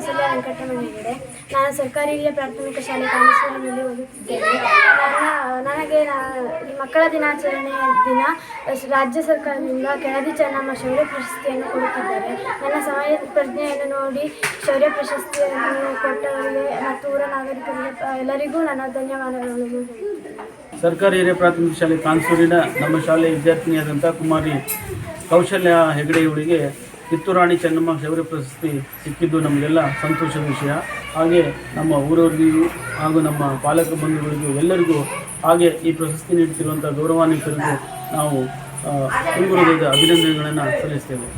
ಕೌಸಲ್ಯ ವೆಂಕಟರಮಣ ಹೆಗಡೆ. ನಾನು ಸರ್ಕಾರಿ ಹಿರಿಯ ಪ್ರಾಥಮಿಕ ಶಾಲೆ ಕಾಮೇಶ್ವರದಲ್ಲಿ ಓದುತ್ತಿದ್ದೇನೆ. ನನಗೆ ಮಕ್ಕಳ ದಿನಾಚರಣೆಯ ದಿನ ರಾಜ್ಯ ಸರ್ಕಾರದಿಂದ ಕೆಳದಿ ಚೆನ್ನಮ್ಮ ಶೌರ್ಯ ಪ್ರಶಸ್ತಿಯನ್ನು ಕೊಡುತ್ತಿದ್ದಾರೆ. ನನ್ನ ಸಮಯ ಪ್ರಜ್ಞೆಯನ್ನು ನೋಡಿ ಶೌರ್ಯ ಪ್ರಶಸ್ತಿಯನ್ನು ಕೊಟ್ಟವರಿಗೆ ಮತ್ತು ಊರ ನಾಗರಿಕರಿಗೆ ಎಲ್ಲರಿಗೂ ನನ್ನ ಧನ್ಯವಾದಗಳನ್ನು ಹೇಳುತ್ತೇನೆ. ಸರ್ಕಾರಿ ಹಿರಿಯ ಪ್ರಾಥಮಿಕ ಶಾಲೆ ಕಾನ್ಸೂರಿನ ನಮ್ಮ ಶಾಲೆಯ ವಿದ್ಯಾರ್ಥಿನಿಯಾದಂಥ ಕುಮಾರಿ ಕೌಶಲ್ಯ ಹೆಗಡೆ ಇವರಿಗೆ ಕಿತ್ತೂರಾಣಿ ಚೆನ್ನಮ್ಮ ಶೌರ್ಯ ಪ್ರಶಸ್ತಿ ಸಿಕ್ಕಿದ್ದು ನಮಗೆಲ್ಲ ಸಂತೋಷದ ವಿಷಯ. ಹಾಗೆ ನಮ್ಮ ಊರವರಿಗೂ ಹಾಗೂ ನಮ್ಮ ಪಾಲಕ ಬಂಧುಗಳಿಗೂ ಎಲ್ಲರಿಗೂ ಹಾಗೆ ಈ ಪ್ರಶಸ್ತಿ ನೀಡುತ್ತಿರುವಂಥ ಗೌರವಾನ್ವಿತರಿಗೂ ನಾವು ತುಂಬ ಹೃದಯದ ಅಭಿನಂದನೆಗಳನ್ನು ಸಲ್ಲಿಸ್ತೇವೆ.